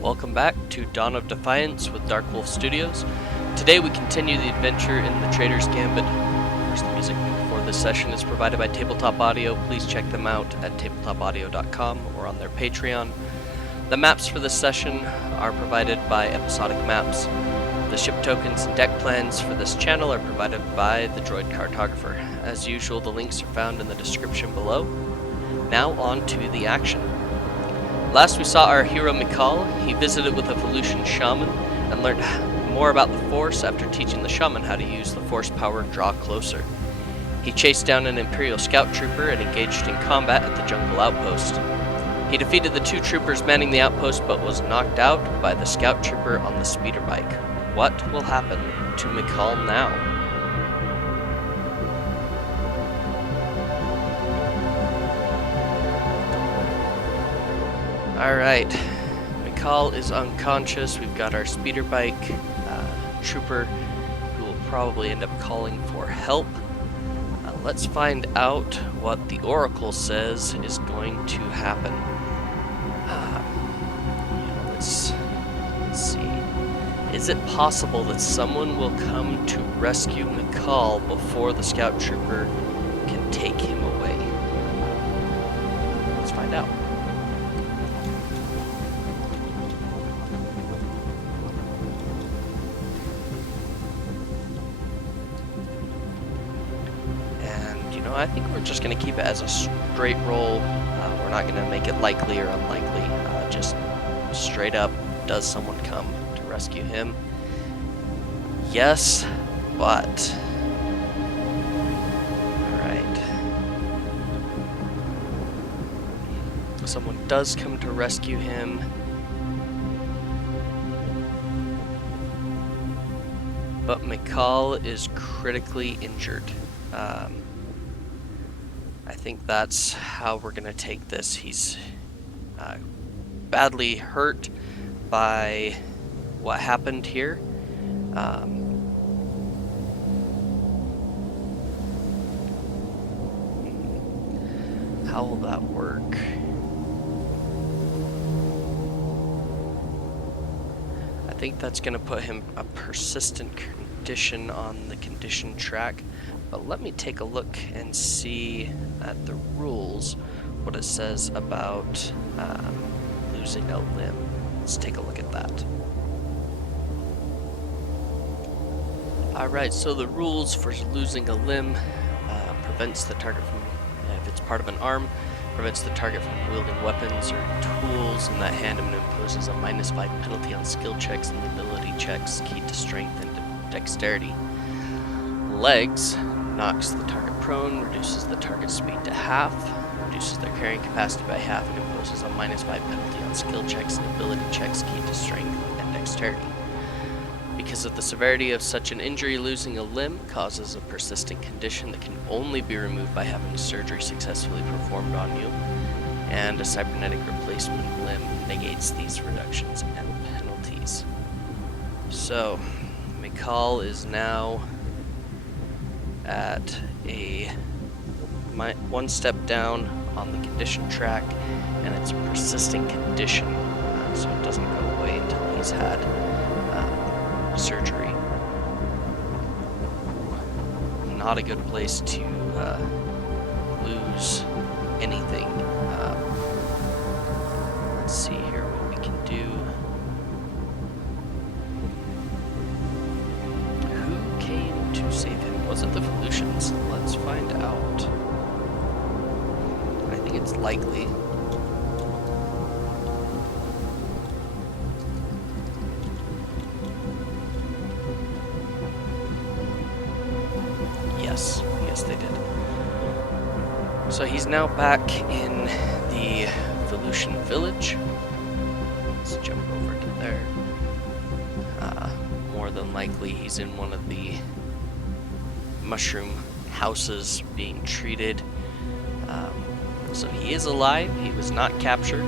Welcome back to Dawn of Defiance with Dark Wolf Studios. Today we continue the adventure in the Trader's Gambit. First, the music for this session is provided by Tabletop Audio. Please check them out at tabletopaudio.com or on their Patreon. The maps for this session are provided by Episodic Maps. The ship tokens and deck plans for this channel are provided by the Droid Cartographer. As usual, the links are found in the description below. Now on to the action. Last we saw our hero Mikal. He visited with a Volusian shaman and learned more about the Force after teaching the shaman how to use the Force power Draw Closer. He chased down an Imperial scout trooper and engaged in combat at the jungle outpost. He defeated the two troopers manning the outpost but was knocked out by the scout trooper on the speeder bike. What will happen to Mikal now? Alright, Mikal is unconscious. We've got our speeder bike trooper who will probably end up calling for help. Let's find out what the Oracle says is going to happen. Let's see. Is it possible that someone will come to rescue Mikal before the scout trooper can take him away? Let's find out. I think we're just going to keep it as a straight roll. We're not going to make it likely or unlikely. Just straight up, does someone come to rescue him? Yes, but... Alright. Someone does come to rescue him. But Mikal is critically injured. I think that's how we're going to take this. He's badly hurt by what happened here. How will that work? I think that's going to put him a persistent condition on the condition track. But let me take a look and see at the rules what it says about losing a limb. Let's take a look at that. Alright, so the rules for losing a limb prevents the target from, if it's part of an arm, prevents the target from wielding weapons or tools in that hand and imposes a -5 penalty on skill checks and ability checks keyed to strength and dexterity. Legs knocks the target prone, reduces the target's speed to half, reduces their carrying capacity by half, and imposes a -5 penalty on skill checks and ability checks keyed to strength and dexterity. Because of the severity of such an injury, losing a limb causes a persistent condition that can only be removed by having surgery successfully performed on you, and a cybernetic replacement limb negates these reductions and penalties. So, Mikal is now at a one step down on the condition track, and it's a persistent condition, so it doesn't go away until he's had surgery. Not a good place to lose anything. Let's see here what we can do. Who came to save him? Was it the Volusians? Let's find out. I think it's likely. Yes, they did. So he's now back in the Volusian village. Let's jump over to there. More than likely he's in one of the mushroom houses being treated. So he is alive. He was not captured.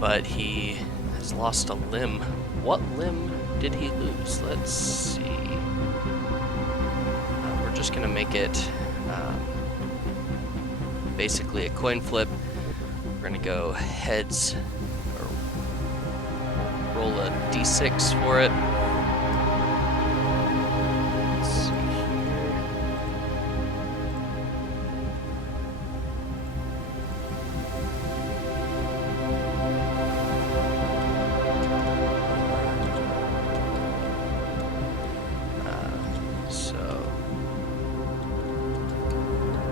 But he has lost a limb. What limb did he lose? Let's see. We're just going to make it basically a coin flip. we're gonna go heads, or roll a d6 for it. Let's see here. So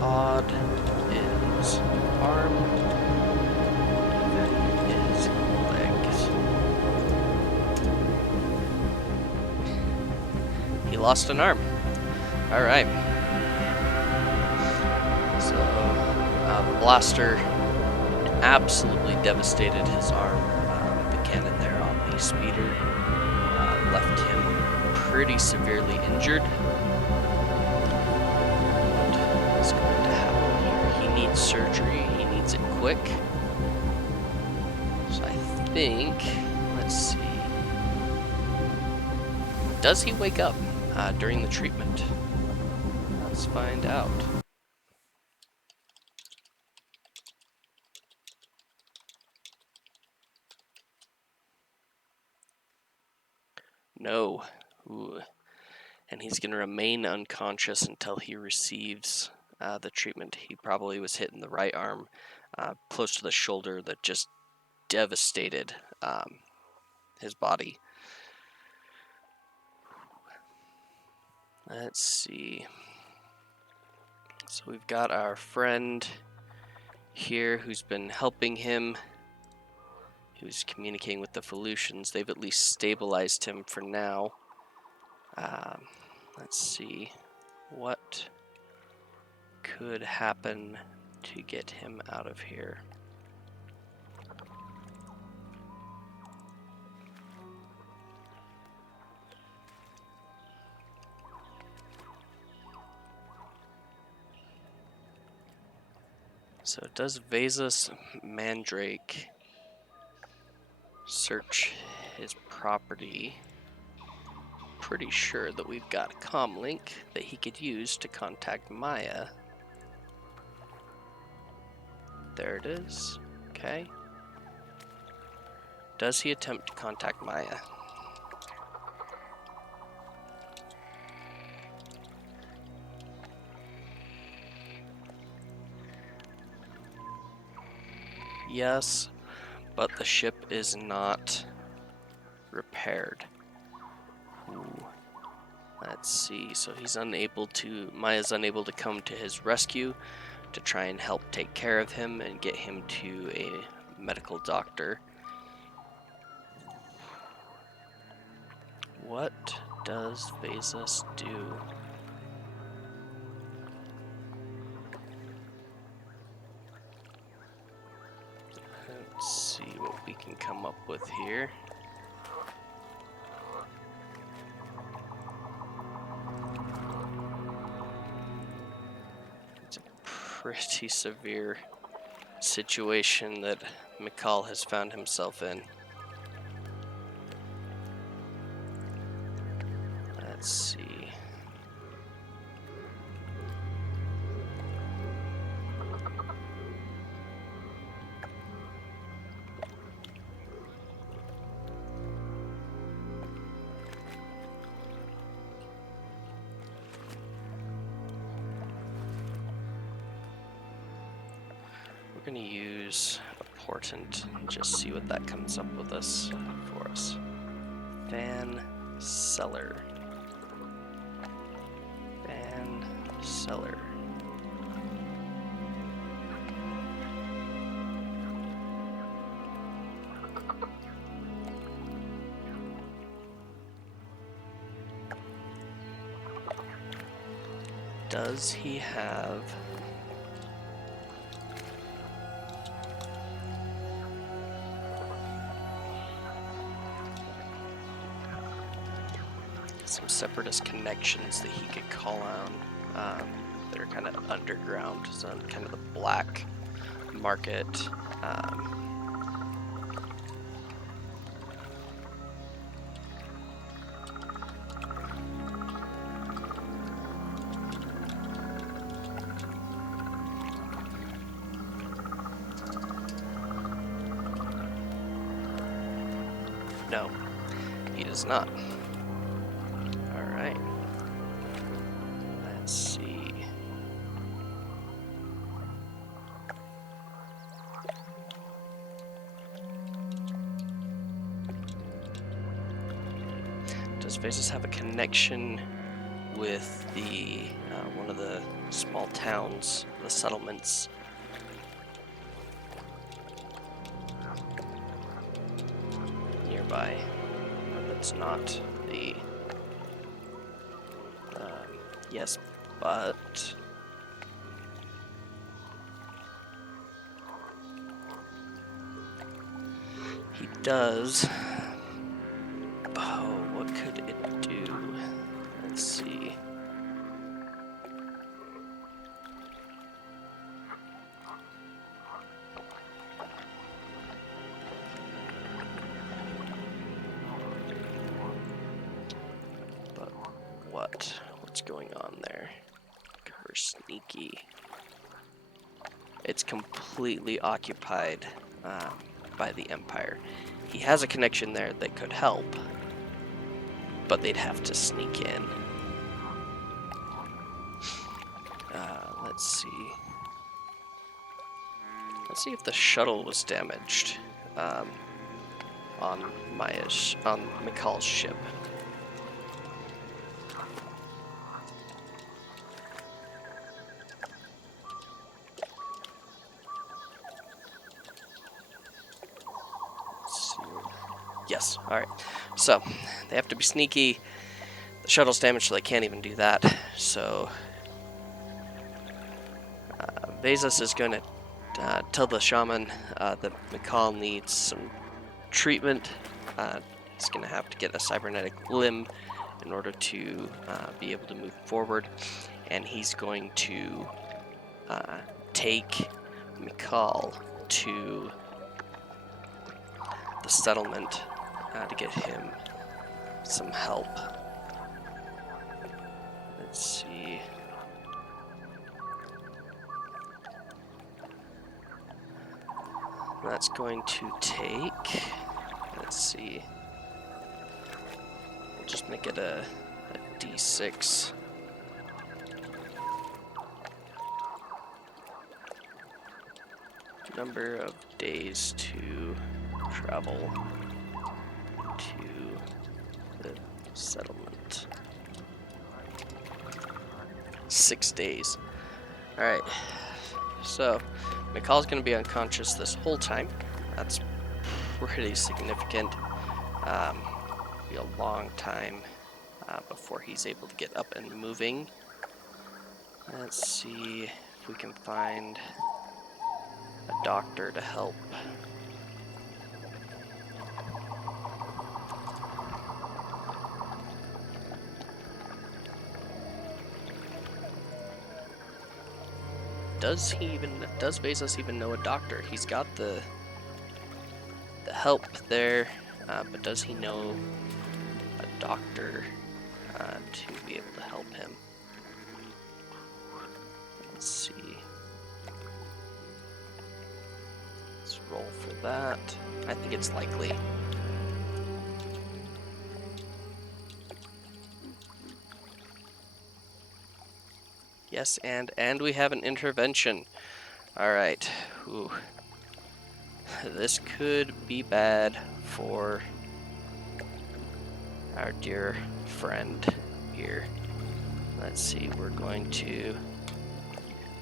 odd is arm, even is legs. He lost an arm. Alright. So, the blaster absolutely devastated his arm. The cannon there on the speeder left him pretty severely injured. What is going to happen here? He needs surgery. He needs it quick. So I think, let's see. Does he wake up during the treatment? Let's find out. No. Ooh. And he's going to remain unconscious until he receives the treatment. He probably was hit in the right arm, close to the shoulder, that just devastated his body. Let's see. So we've got our friend here who's been helping him, who's communicating with the Felucians. They've at least stabilized him for now. Let's see what could happen to get him out of here. So does Vasus Mandrake search his property? Pretty sure that we've got a comm link that he could use to contact Maya. There it is. Okay. Does he attempt to contact Maya? Yes, but the ship is not repaired. Ooh. Let's see. So he's unable to, Maya's unable to come to his rescue to try and help take care of him and get him to a medical doctor. What does Vasus do? Let's see what we can come up with here. It's a pretty severe situation that Mikal has found himself in. Let's see. We're going to use a portent and just see what that comes up with us for us. Van Cellar. Van Cellar. Does he have some separatist connections that he could call on that are kind of underground, so kind of the black market. No, he does not. Alright. Let's see. Does Vasas have a connection with the one of the small towns, the settlements? Nearby. That's not the... yes, but... he does... oh, what could it do? Let's see. But what's going on there? Cover sneaky. It's completely occupied by the Empire. He has a connection there that could help, but they'd have to sneak in. Let's see. Let's see if the shuttle was damaged on Mikal's ship. Let's see. Yes. All right. So they have to be sneaky. The shuttle's damaged, so they can't even do that. So Vasas is going to tell the shaman that Mikal needs some treatment. He's going to have to get a cybernetic limb in order to be able to move forward. And he's going to take Mikal to the settlement to get him some help. Let's see. That's going to take, let's see, we'll just make it a D6. Number of days to travel to the settlement. 6 days. Alright, so Mikal's going to be unconscious this whole time. That's pretty significant. Be a long time before he's able to get up and moving. Let's see if we can find a doctor to help. Does Vasas even know a doctor? He's got the help there, but does he know a doctor to be able to help him? Let's see. Let's roll for that. I think it's likely. Yes, and we have an intervention. Alright. Ooh. This could be bad for our dear friend here. Let's see, we're going to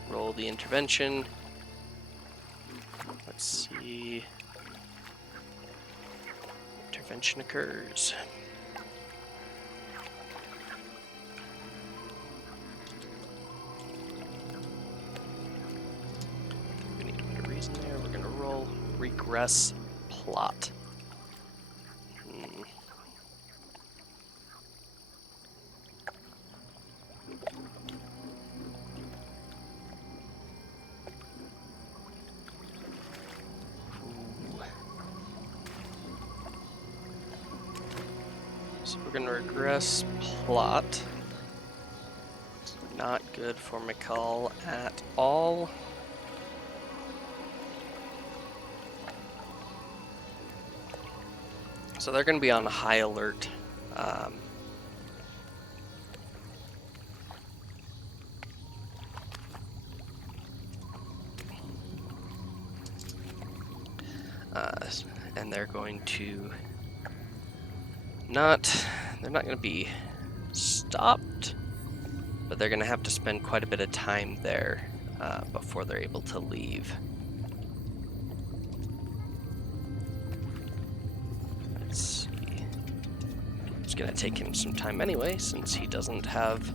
roll the intervention. Let's see. Intervention occurs. Regress plot. So we're going to regress plot. It's not good for Mikal at all. So they're going to be on high alert. And they're going to they're not going to be stopped, but they're going to have to spend quite a bit of time there before they're able to leave. Let's see. It's going to take him some time anyway, since he doesn't have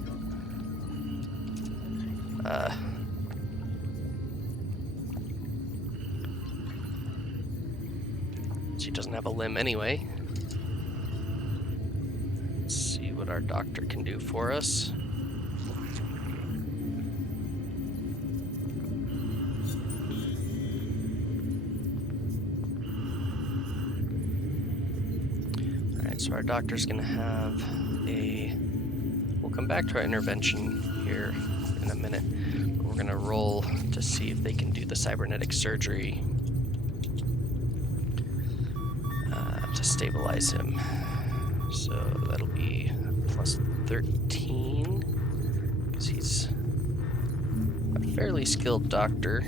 a limb anyway. Let's see what our doctor can do for us. Alright, so our doctor's gonna have we'll come back to our intervention here in a minute. But we're gonna roll to see if they can do the cybernetic surgery to stabilize him. So that'll be plus 13, because he's a fairly skilled doctor.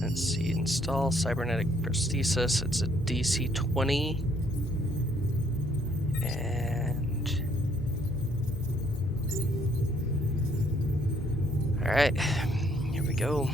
Let's see, install cybernetic prosthesis. It's a DC 20. Alright, here we go.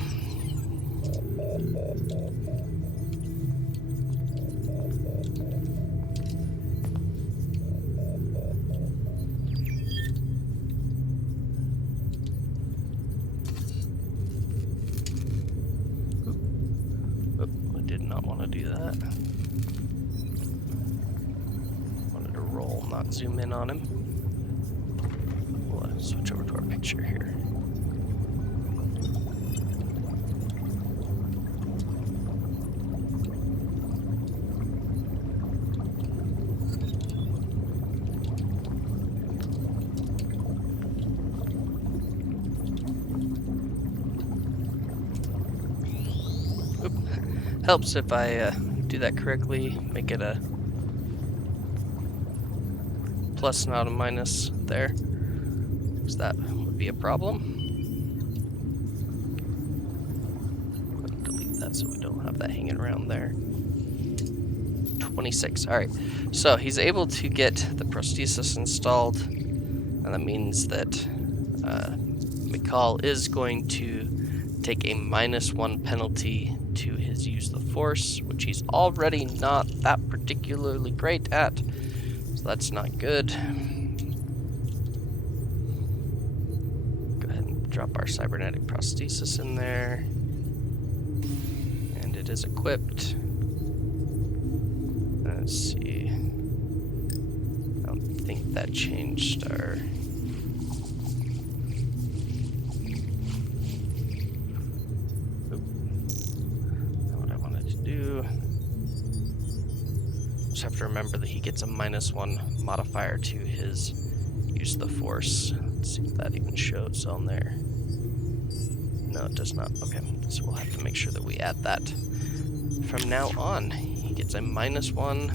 I did not want to do that. Wanted to roll, not zoom in on him. We'll switch over to our picture here. Helps if I do that correctly, make it a plus, not a minus there, because that would be a problem. Delete that so we don't have that hanging around there. 26. Alright, so he's able to get the prosthesis installed, and that means that McCall is going to take a -1 penalty to his use the force, which he's already not that particularly great at, so that's not good. Go ahead and drop our cybernetic prosthesis in there, and it is equipped. Let's see, I don't think that changed our have to remember that he gets a -1 modifier to his use of the force. Let's see if that even shows on there. No, it does not. Okay, so we'll have to make sure that we add that. From now on, he gets a -1.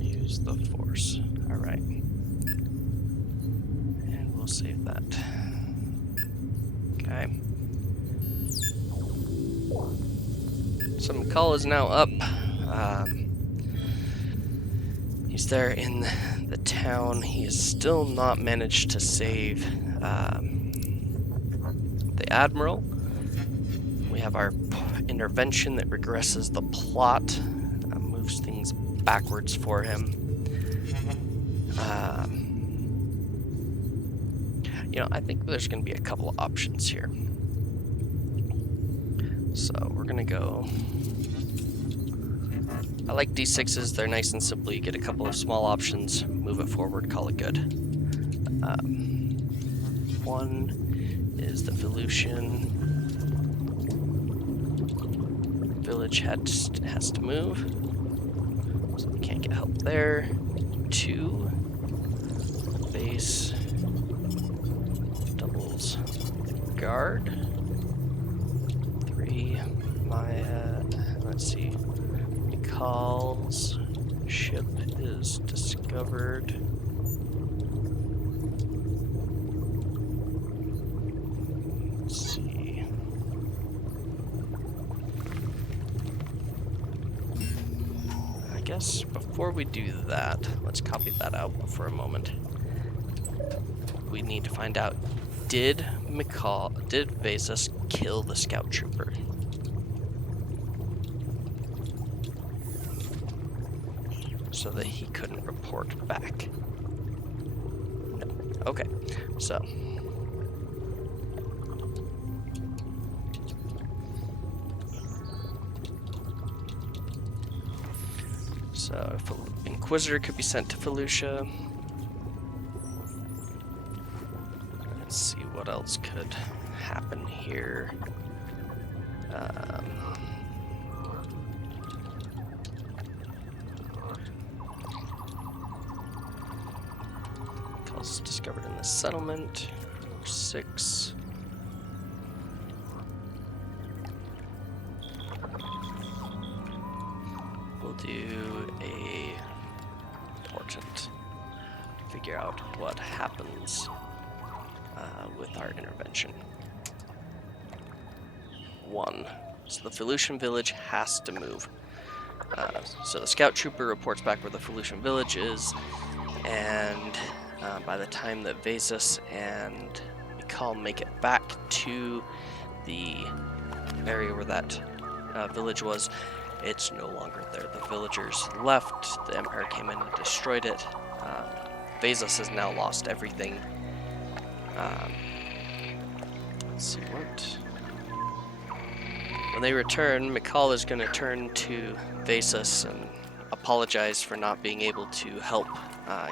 Use the force. Alright. And we'll save that. Okay. So McCall is now up. He's there in the town. He has still not managed to save the Admiral. We have our intervention that regresses the plot, moves things backwards for him. You know, I think there's going to be a couple of options here. So we're going to go... I like D6s. They're nice and simple. You get a couple of small options, move it forward, call it good. One is the Volution. village has to move. So we can't get help there. 2. Base. Doubles. Guard. 3. Let's see. Mikal's ship is discovered. Let's see. I guess before we do that, let's copy that out for a moment. We need to find out, did Vasas kill the scout trooper? So that he couldn't report back. No. Okay, so. So if an Inquisitor could be sent to Felucia. Let's see what else could happen here. Calls discovered in the settlement. 6. We'll do a important. Figure out what happens with our intervention. 1. So the Felucian village has to move. So the scout trooper reports back where the Felucian village is, and by the time that Vasas and Mikal make it back to the area where that village was, it's no longer there. The villagers left, the Empire came in and destroyed it. Vasas has now lost everything. Let's see what. When they return, Mikal is going to turn to Vasas and apologize for not being able to help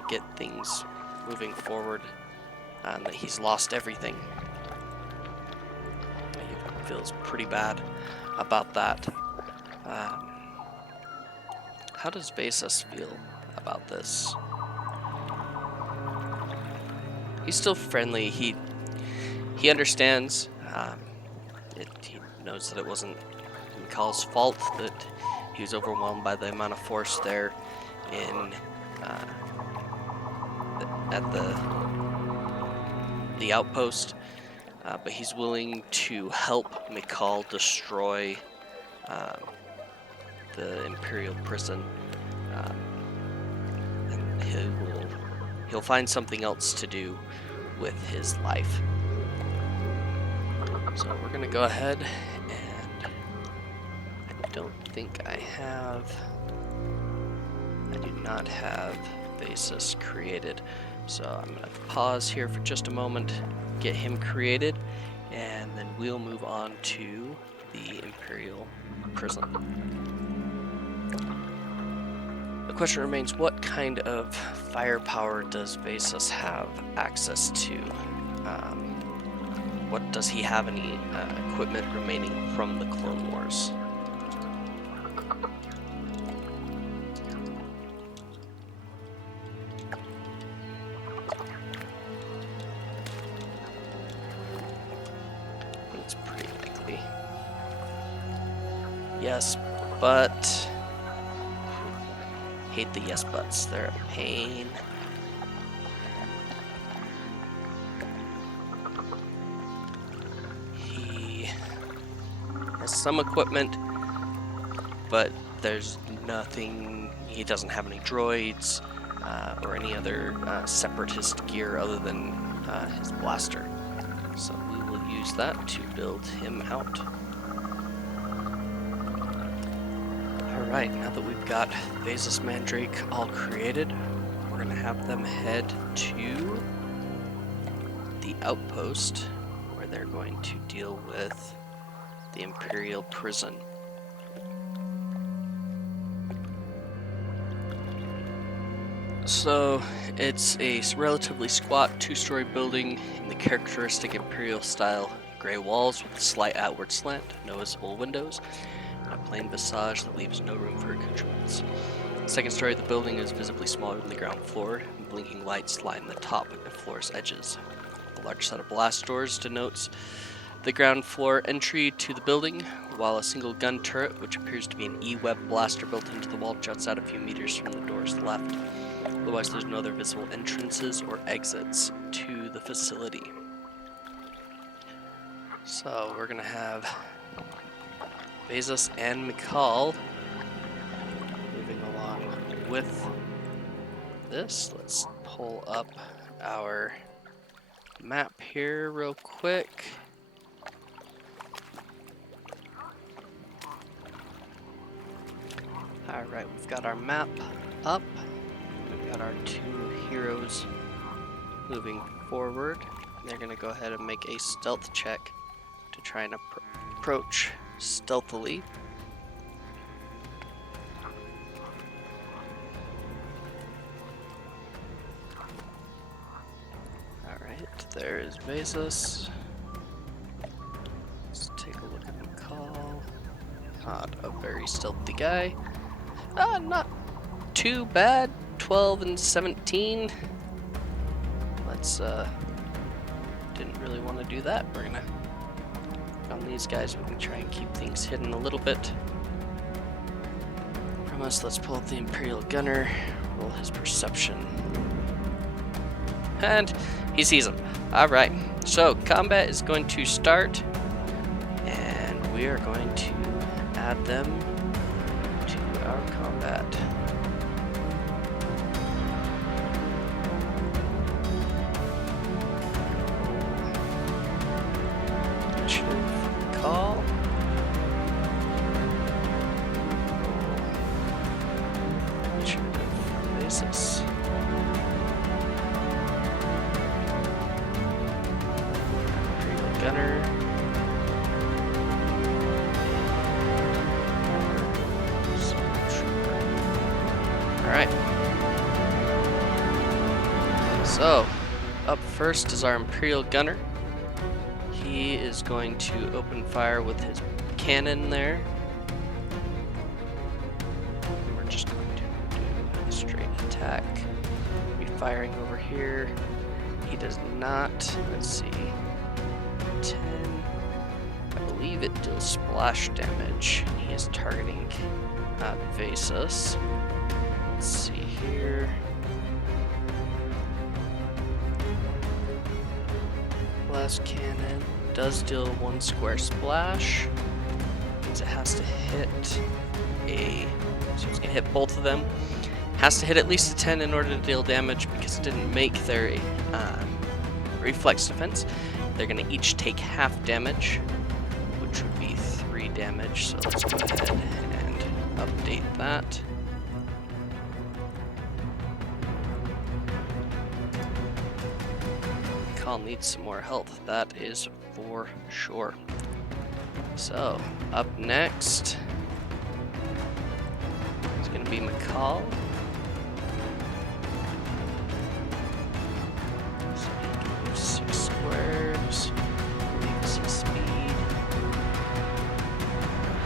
get things moving forward, and that he's lost everything. He feels pretty bad about that. How does Vasas feel about this? He's still friendly. He understands. He knows that it wasn't Mikal's fault, that he was overwhelmed by the amount of force there in at the outpost, but he's willing to help Mikal destroy the Imperial prison, and he'll find something else to do with his life. So we're gonna go ahead, and I don't think I do not have Vasas created. So I'm gonna pause here for just a moment, get him created, and then we'll move on to the Imperial prison. The question remains, what kind of firepower does Vasas have access to? What does he have any equipment remaining from the Clone Wars? It's pretty likely. Yes, but hate the yes buts. They're a pain. He has some equipment, but there's nothing. He doesn't have any droids or any other separatist gear other than his blaster. So we will use that to build him out. Alright, now that we've got Vasas Mandrake all created, we're going to have them head to the outpost where they're going to deal with the Imperial prison. So it's a relatively squat 2-story building in the characteristic Imperial style, gray walls with a slight outward slant, no visible windows. and a plain visage that leaves no room for accoutrements. The second story of the building is visibly smaller than the ground floor, and blinking lights line the top and floor's edges. A large set of blast doors denotes the ground floor entry to the building, while a single gun turret, which appears to be an E-web blaster built into the wall, juts out a few meters from the door's left. Otherwise, there's no other visible entrances or exits to the facility. So we're gonna have Bezos and McCall moving along with this. Let's pull up our map here real quick. Alright, we've got our map up. We've got our two heroes moving forward. They're going to go ahead and make a stealth check to try and approach stealthily. Alright, there is Bezos. Let's take a look at McCall. Not a very stealthy guy. Not too bad. 12 and 17. Let's didn't really want to do that. We're gonna on these guys, we can try and keep things hidden a little bit from us. Let's pull up the Imperial Gunner, roll his perception, and he sees him. Alright, so combat is going to start, and we are going to add them to our combat. Call. Basis. Imperial Gunner. Alright. So, up first is our Imperial Gunner. He is going to open fire with his cannon there. We're just going to do a straight attack. Be firing over here. He does not. Let's see. 10. I believe it deals splash damage. He is targeting Vasus. Let's see here. Blast cannon does deal 1 square splash. Means it has to hit so it's gonna hit both of them. Has to hit at least a 10 in order to deal damage because it didn't make their reflex defense. They're gonna each take half damage, which would be 3 damage. So let's go ahead and update that. McCall needs some more health, that is for sure. So, up next is going to be McCall. So he can move 6 squares, leaves his speed.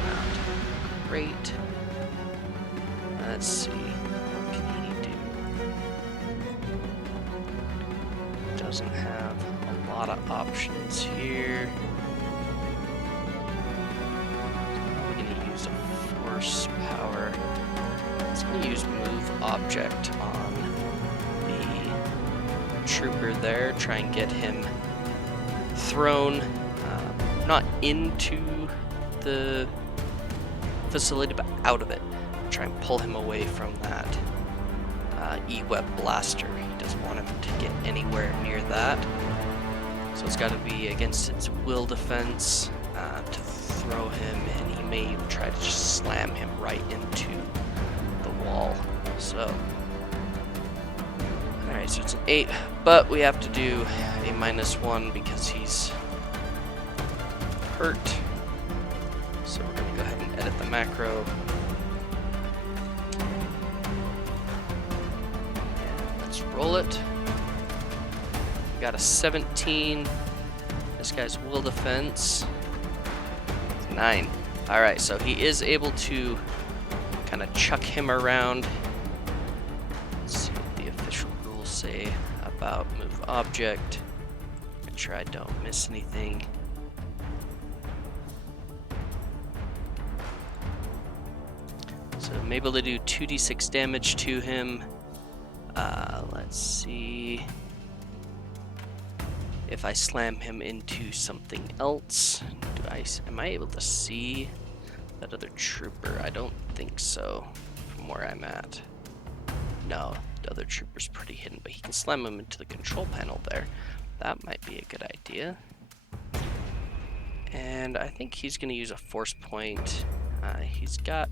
Not great. Let's see. Doesn't have a lot of options here. Probably going to use a force power. It's going to use move object on the trooper there. Try and get him thrown, not into the facility, but out of it. Try and pull him away from that E-web blaster. He doesn't want him to get anywhere near that. So it's got to be against its will defense to throw him, and he may even try to just slam him right into the wall. So, alright, so it's an 8, but we have to do a -1 because he's hurt. So we're going to go ahead and edit the macro. Roll it. We got a 17. This guy's will defense. 9. Alright, so he is able to kind of chuck him around. Let's see what the official rules say about move object. Make sure I don't miss anything. So I'm able to do 2d6 damage to him. Let's see if I slam him into something else. Am I able to see that other trooper? I don't think so from where I'm at. No, the other trooper's pretty hidden, but he can slam him into the control panel there. That might be a good idea. And I think he's going to use a force point. He's got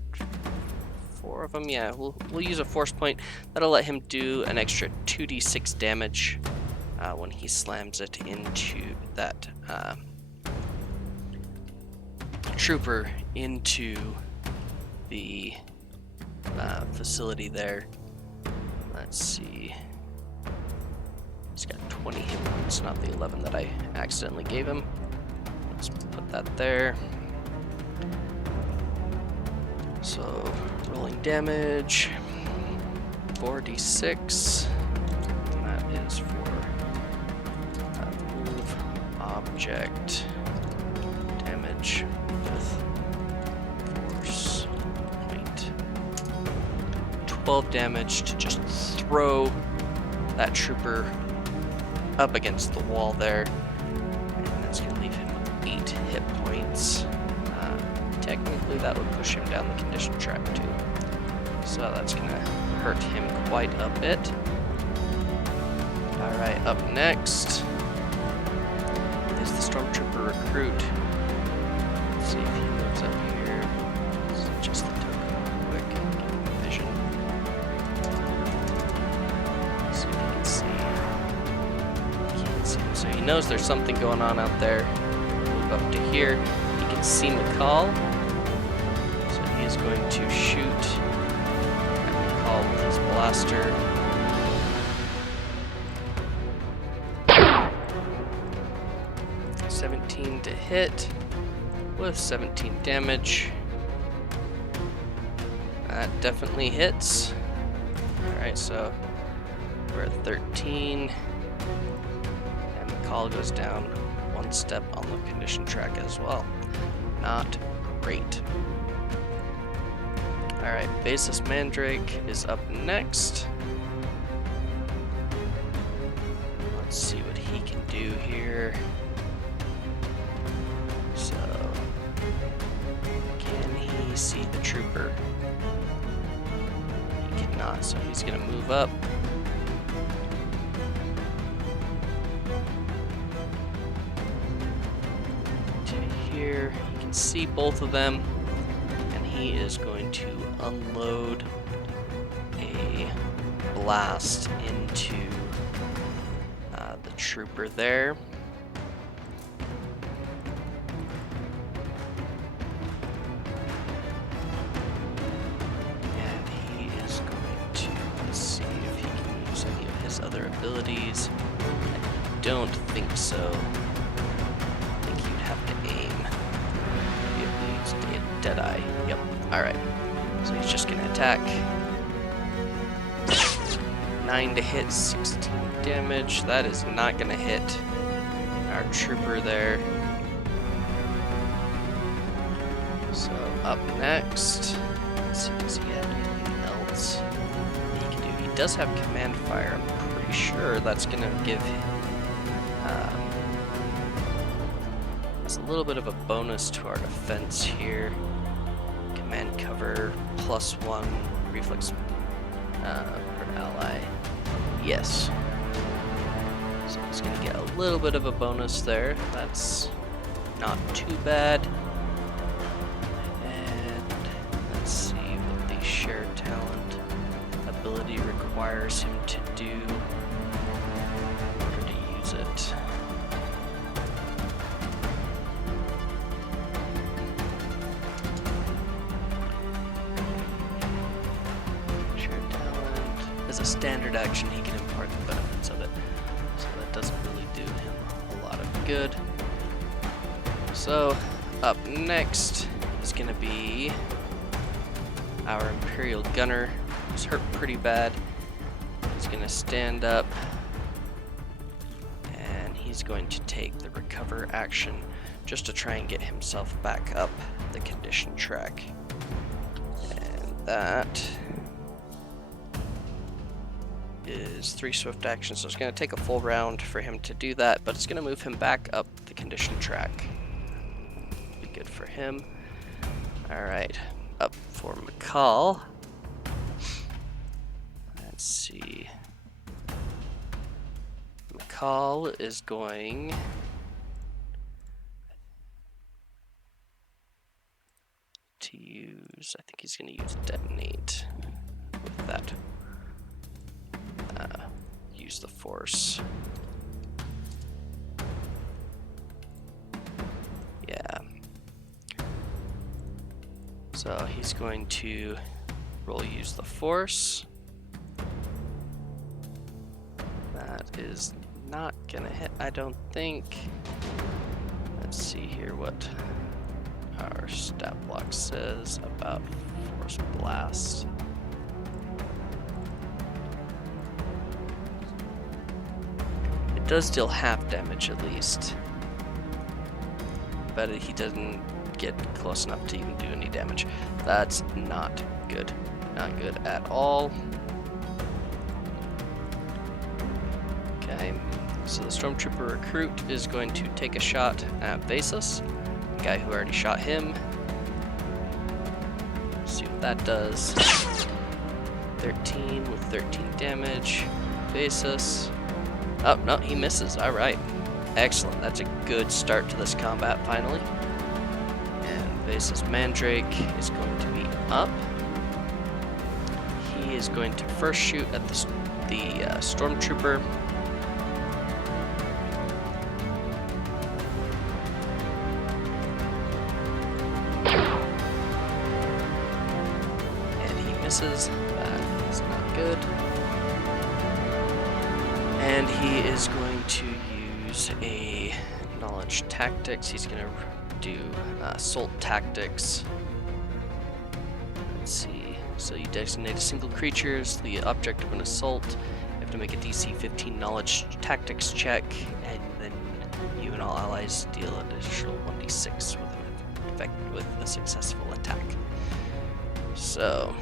4 of them. Yeah, we'll use a force point. That'll let him do an extra 2d6 damage when he slams it into that trooper into the facility there. Let's see. He's got 20 hit points, not the 11 that I accidentally gave him. Let's put that there. So, rolling damage, 4d6. And that is for move object damage with force point. 12 damage to just throw that trooper up against the wall there. And that's going to leave him with 8 hit points. Technically that would push him down the condition track too. So that's going to hurt him quite a bit. Alright, up next is the Stormtrooper recruit. Let's see if he moves up here. Let's adjust the token real quick. Give him vision. Let's see if he can see. He can't see him. So he knows there's something going on out there. Move up to here. He can see McCall. So he is going to shoot at McCall with his blaster. To hit with 17 damage. That definitely hits. Alright, so we're at 13. And McCall goes down 1 step on the condition track as well. Not great. Alright, Basis Mandrake is up next. Let's see what he can do here. See the trooper. He cannot, so he's gonna move up. To here, he can see both of them, and he is going to unload a blast into the trooper there. Other abilities. I don't think so. I think you'd have to aim. Be able to use Deadeye. Yep. Alright. So he's just gonna attack. 9 to hit, 16 damage. That is not gonna hit our trooper there. So up next. Let's see, does he have anything else he can do? He does have command fire. I'm sure that's gonna give us a little bit of a bonus to our defense here. Command cover +1 reflex per ally. Yes. So he's gonna get a little bit of a bonus there. That's not too bad. And let's see what the shared talent ability requires him to do. It. Shared talent. As a standard action, he can impart the benefits of it. So that doesn't really do him a lot of good. So, up next is going to be our Imperial Gunner. He's hurt pretty bad. He's going to stand up, and he's going to take the recover action just to try and get himself back up the condition track. And that is 3 swift actions, so it's going to take a full round for him to do that, but it's going to move him back up the condition track. Be good for him. Alright, up for McCall. Let's see. McCall is going to use, I think he's going to use detonate with that. Use the force. Yeah. So he's going to roll use the force. That is not gonna hit, I don't think. Let's see here what our stat block says about force blast. It does deal half damage at least, but he doesn't get close enough to even do any damage. That's not good. Not good at all. Okay, so the Stormtrooper recruit is going to take a shot at Vasus, the guy who already shot him. Let's see what that does. 13 with 13 damage. Vasus. Oh, no, he misses. Alright. Excellent. That's a good start to this combat, finally. And Vasus Mandrake is going to be up. He is going to first shoot at the Stormtrooper. And he misses. That is not good. And he is going to use a knowledge tactics. He's going to do assault tactics. Let's see. So you designate a single creature as the object of an assault. You have to make a DC 15 knowledge tactics check, and then you and all allies deal an additional 1d6 with a successful attack. So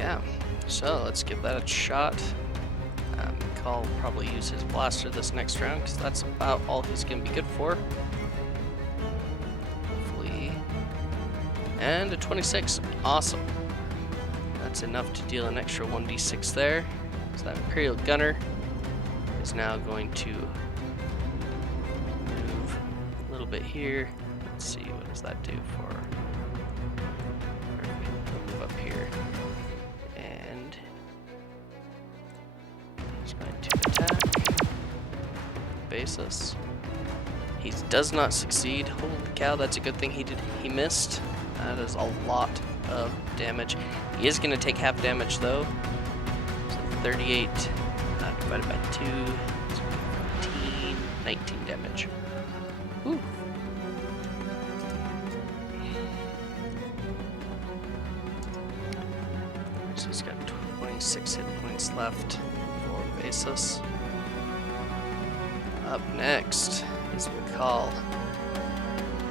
yeah, so let's give that a shot. McCall will probably use his blaster this next round because that's about all he's going to be good for. Hopefully. And a 26. Awesome. That's enough to deal an extra 1d6 there. So that Imperial Gunner is now going to move a little bit here. Let's see, what does that do for... Move up here. Basis. He does not succeed. Holy cow, that's a good thing he missed. That is a lot of damage. He is going to take half damage though. So 38 divided by 2 is 19 damage. Ooh. So he's got 26 hit points left for Basis. Up next is McCall.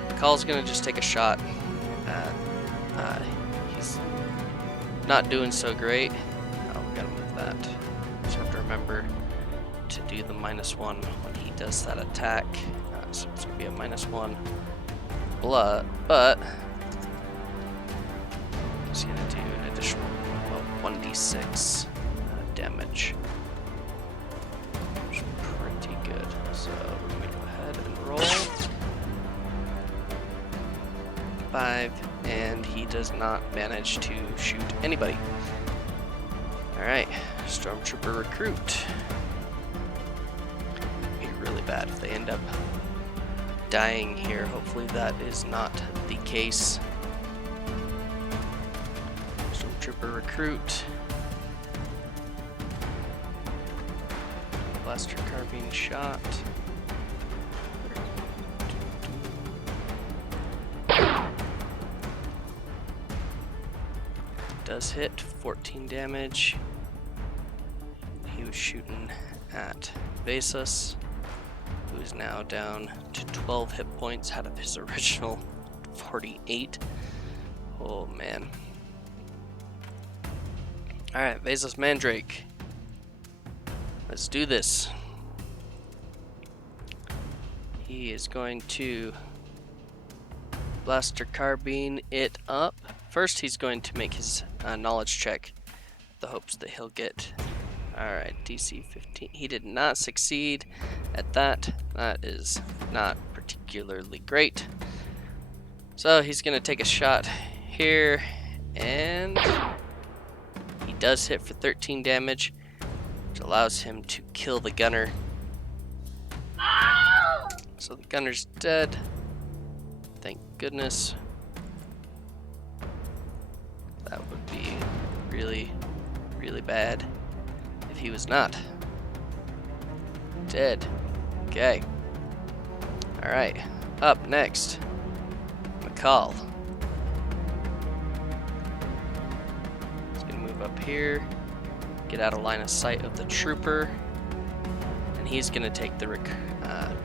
McCall's gonna just take a shot at, he's not doing so great. Oh, we gotta move that. Just have to remember to do the -1 when he does that attack. So it's gonna be a -1 but he's gonna do an additional 1d6 damage. So we're going to go ahead and roll. 5, and he does not manage to shoot anybody. Alright, Stormtrooper recruit. It'd be really bad if they end up dying here. Hopefully that is not the case. Stormtrooper recruit. Blaster carbine shot. Does hit 14 damage. He was shooting at Vassus, who's now down to 12 hit points out of his original 48. Oh man. Alright, Vassus Mandrake. Let's do this. He is going to Blaster carbine it up. First, he's going to make his knowledge check, the hopes that he'll get. Alright, DC 15. He did not succeed at that. That is not particularly great. So he's going to take a shot here, and he does hit for 13 damage, which allows him to kill the gunner. So the gunner's dead. Thank goodness. That would be really, really bad if he was not dead. Okay. Alright. Up next, McCall. He's gonna move up here, get out of line of sight of the trooper, and he's gonna take the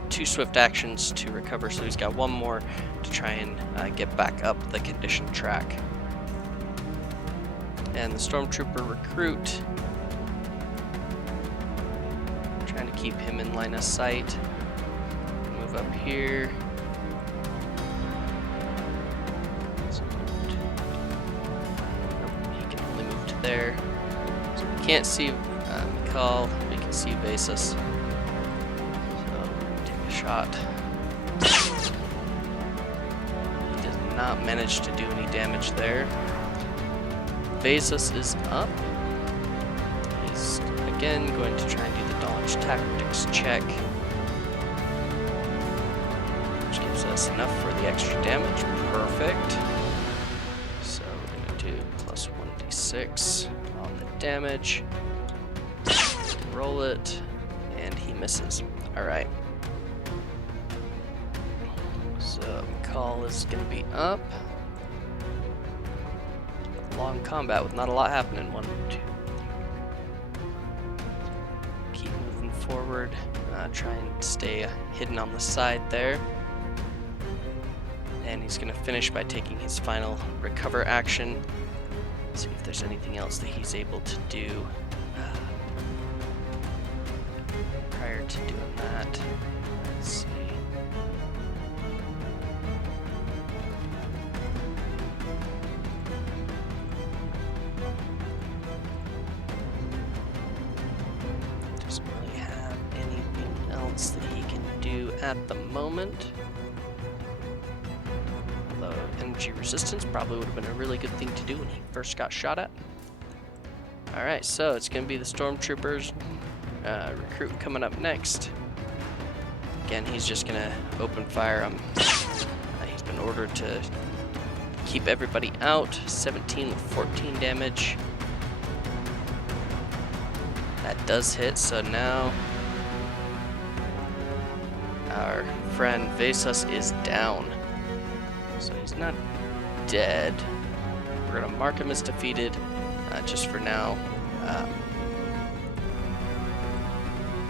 2 swift actions to recover, so he's got 1 more to try and get back up the conditioned track. And the stormtrooper recruit, trying to keep him in line of sight. Move up here. He can only move to there. So we can't see McCall, we can see Vassus. So we're gonna take a shot. He does not manage to do any damage there. Vassus is up. He's again going to try and do the knowledge tactics check, which gives us enough for the extra damage. Perfect. So we're going to do plus 1d6 on the damage. Roll it, and he misses. Alright. So McCall is going to be up. Long combat with not a lot happening. 1, 2, 3. Keep moving forward. Try and stay hidden on the side there. And he's going to finish by taking his final recover action. See if there's anything else that he's able to do prior to doing that. Let's see. That he can do at the moment. Although energy resistance probably would have been a really good thing to do when he first got shot at. Alright, so it's going to be the stormtroopers recruit coming up next. Again, he's just going to open fire. He's been ordered to keep everybody out. 17 with 14 damage. That does hit, so now our friend Vassus is down. So he's not dead. We're going to mark him as defeated just for now.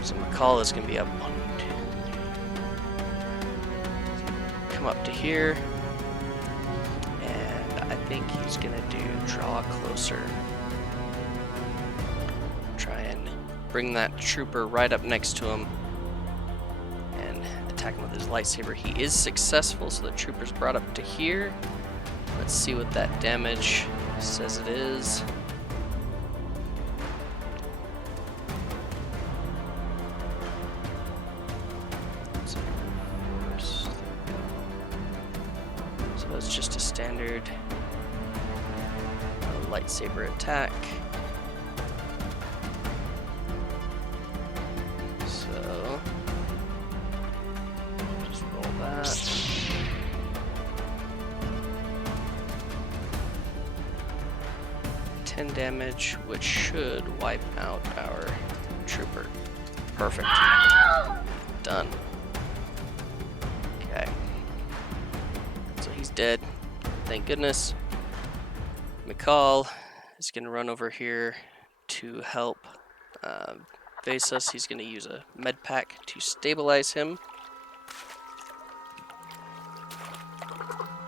So McCall is going to be up 1, 2, 3. Come up to here. And I think he's going to do draw closer. Try and bring that trooper right up next to him. Attack him with his lightsaber. He is successful, so the trooper's brought up to here. Let's see what that damage says it is. So it's just a standard lightsaber attack. So just roll that. Damage, which should wipe out our trooper. Perfect. Done. Okay. So he's dead. Thank goodness. McCall is going to run over here to help face us. He's going to use a med pack to stabilize him.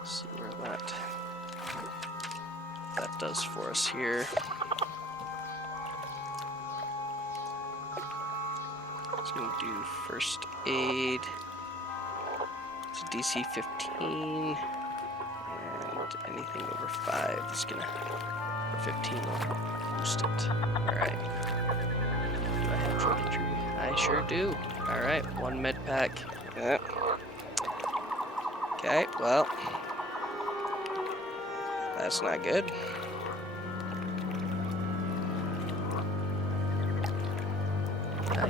See where that does for us here. He's going to do first aid. It's a DC 15. And anything over 5 is going to, or 15 will boost it. Alright. Do I have drug injury? I sure do. Alright, 1 med pack. Yep. Okay, well. That's not good.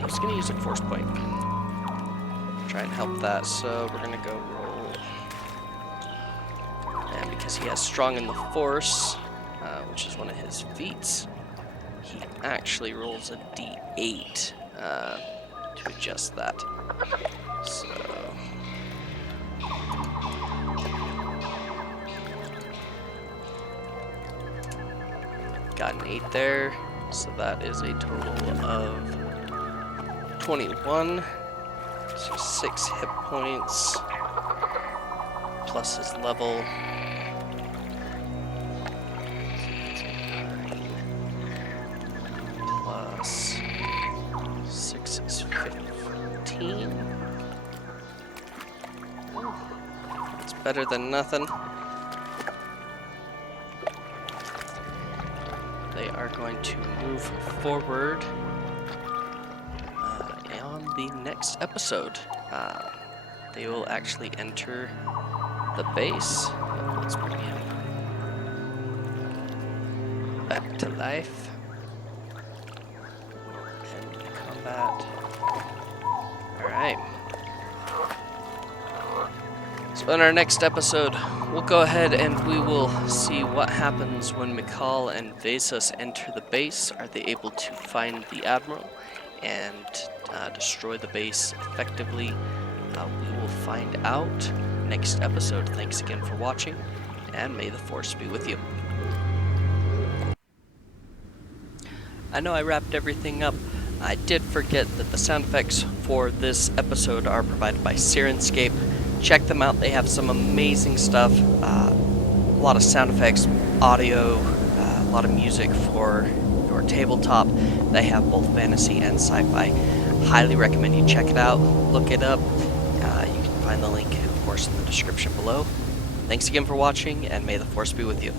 He's going to use a force point. Try and help that, so we're going to go roll. And because he has strong in the force, which is one of his feats, he actually rolls a d8 to adjust that. So... got an 8 there, so that is a total of 21. So 6 hit points plus his level. Plus 6 is 15. That's better than nothing. They are going to move forward on the next episode. They will actually enter the base. Let's bring him back to life. And combat. Alright. So in our next episode, we'll go ahead and we will see what happens when McCall and Vesas enter the base. Are they able to find the Admiral and destroy the base effectively? We will find out next episode. Thanks again for watching, and may the Force be with you. I know I wrapped everything up. I did forget that the sound effects for this episode are provided by Syrinscape. Check them out. They have some amazing stuff. A lot of sound effects, audio, a lot of music for your tabletop. They have both fantasy and sci-fi. Highly recommend you check it out. Look it up. You can find the link, of course, in the description below. Thanks again for watching, and may the Force be with you.